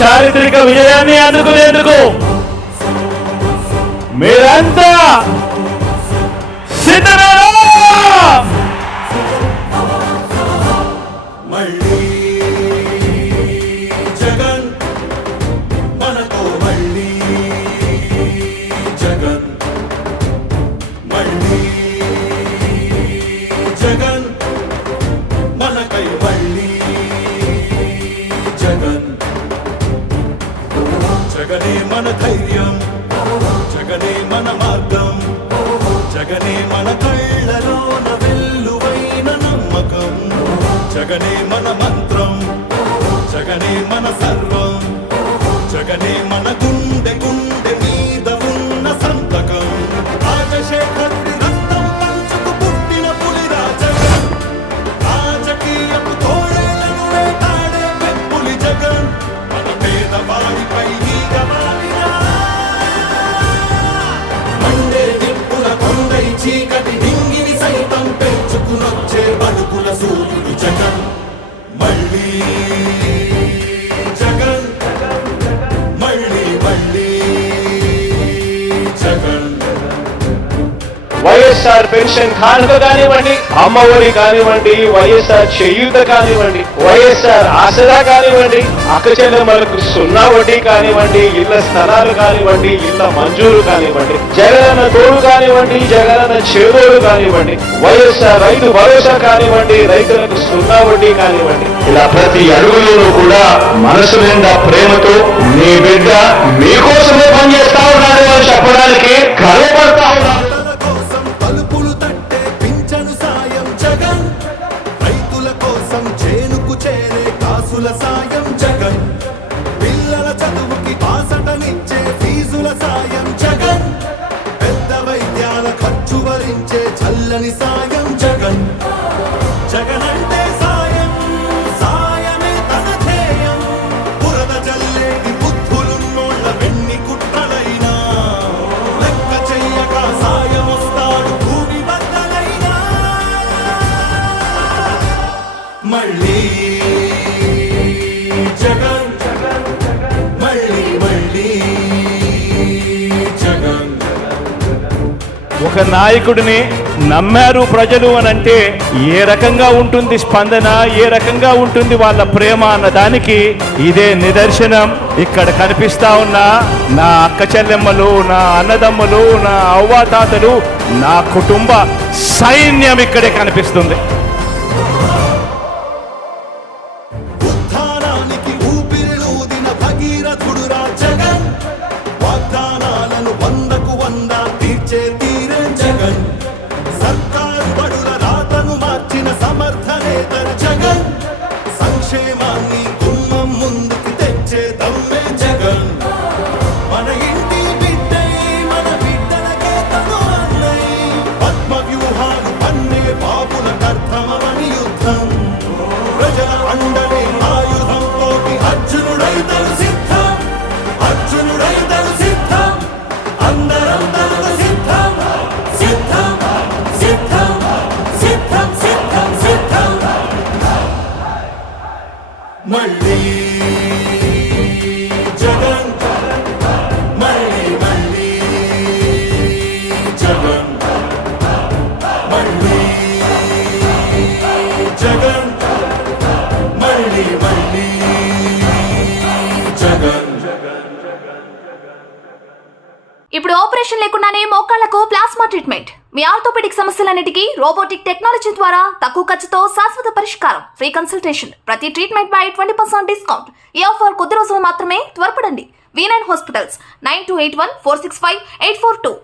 చారిత్రక విజయాన్ని అందుకునేందుకు మీరంతా సిద్ధమేనా? మళ్ళీ జగన్ మనతో, మళ్ళీ జగన్, మళ్ళీ జగన్ మనకై, మళ్ళీ జగన్. జగనే మన ధైర్యం, జగనే మన మార్గం, జగనే మన కళ్ళలోన వెల్లువైన నమ్మకం, జగనే మన మంత్రం, జగనే మన సర్వం, జగనే మన గుండె గుండె మీద ఉన్న సంతకం. రాజశేఖరుడి రక్తం పంచుకు పుట్టిన పులిరా జగన్, రాజకీయపు తోడేళ్లను వేటాడే పెప్పులి జగన్, మన పేదవాడిపై ఈగ వాలినా మండే నిప్పుల కొండై చీకటి నింగిని సైతం పెంచుకునొచ్చే బడుకుల సూర్యుడు జగన్. మళ్ళీ జగన్, మళ్ళీ మళ్ళీ జగన్. వైఎస్ఆర్ పెన్షన్ కానుక కానివ్వండి, అమ్మఒడి కానివ్వండి, వైఎస్ఆర్ చేయూత కానివ్వండి, వైఎస్ఆర్ ఆసరా కానివ్వండి, అక్క చెల్లెమ్మలకు 0 వడ్డీ కానివ్వండి, ఇళ్ల స్థలాలు కానివ్వండి, ఇళ్ల మంజూరు కానివ్వండి, జగనన్న తోడు కానివ్వండి, జగనన్న చేదోడు కానివ్వండి, వైఎస్ఆర్ రైతు భరోసా కానివ్వండి, రైతులకు 0 వడ్డీ కానివ్వండి, ఇలా ప్రతి అడుగులోనూ కూడా మనసు నిండా ప్రేమతో మీ బిడ్డ మీకోసమే పనిచేస్తా ఉన్నాడు అని చెప్పడానికి గర్వపడతా ఉన్నాను. తలుపులు తట్టే పింఛను సాయం జగన్, రైతుల కోసం చేనుకు చేరే కాసుల సాయం జగన్, పిల్లల చదువుకి బాసటనిచ్చే ఫీజుల సాయం జగన్, పెద్ద వైద్యాల ఖర్చు భరించే చల్లని సాయం జగన్. జగన్ అంటే సాయం, సాయమే తన ధ్యేయం, బురద జల్లేది బుద్ధులున్నోళ్ళ వెన్ని కుట్రలైనా లెక్క చెయ్యక సాయం వస్తాడు భూమి బద్దలైనా. మళ్ళీ జగన్, మళ్ళీ మళ్ళీ జగన్. ఒక నాయకుడిని నమ్మారు ప్రజలు అని అంటే ఏ రకంగా ఉంటుంది స్పందన, ఏ రకంగా ఉంటుంది వాళ్ళ ప్రేమ అన్న దానికి ఇదే నిదర్శనం. ఇక్కడ కనిపిస్తా ఉన్న నా అక్క చెల్లెమ్మలు, నా అన్నదమ్ములు, నా అవ్వాతాతలు, నా కుటుంబ సైన్యం ఇక్కడే కనిపిస్తుంది. ఉత్థానానికి ఊపిరిలూదిన భగీరథుడురా జగన్, వాగ్దానాలను 100కు 100 తీర్చే తీరే జగన్, సర్కారు బడుల రాతను మార్చిన సమర్థ నేతర జగన్, సంక్షేమాన్ని గుమ్మం ముందుకు తెచ్చే దమ్మే జగన్, మన ఇంటి బిడ్డై మన బిడ్డలకే తను అన్నై, పద్మ వ్యూహాలు పన్నే బాబుల కర్తమని యుద్ధం, ప్రజల అండనే ఆయుధంతో అర్జునుడైతను సిద్ధం, అర్జునుడైతను సిద్ధం, అందరం తనకు సిద్ధం, సిద్ధం సిద్ధం సిద్ధం సిద్ధం సిద్ధం. మళ్ళీ జగన్, మళ్ళీ మళ్ళీ జగన్, మళ్ళీ జగన్, మళ్ళీ మళ్ళీ జగన్. ఇప్పుడు ఆపరేషన్ లేకుండానే మోకాళ్లకు ప్లాస్మా ట్రీట్మెంట్. మీ ఆర్థోపెడిక్ సమస్యలన్నిటికీ రోబోటిక్ టెక్నాలజీ ద్వారా తక్కువ ఖర్చుతో శాశ్వత పరిష్కారం. Free consultation. ప్రతి ట్రీట్మెంట్ పై 20% డిస్కౌంట్. ఈ ఆఫర్ కొద్ది రోజులు మాత్రమే. త్వరపడండి. V9 hospitals 9281465842.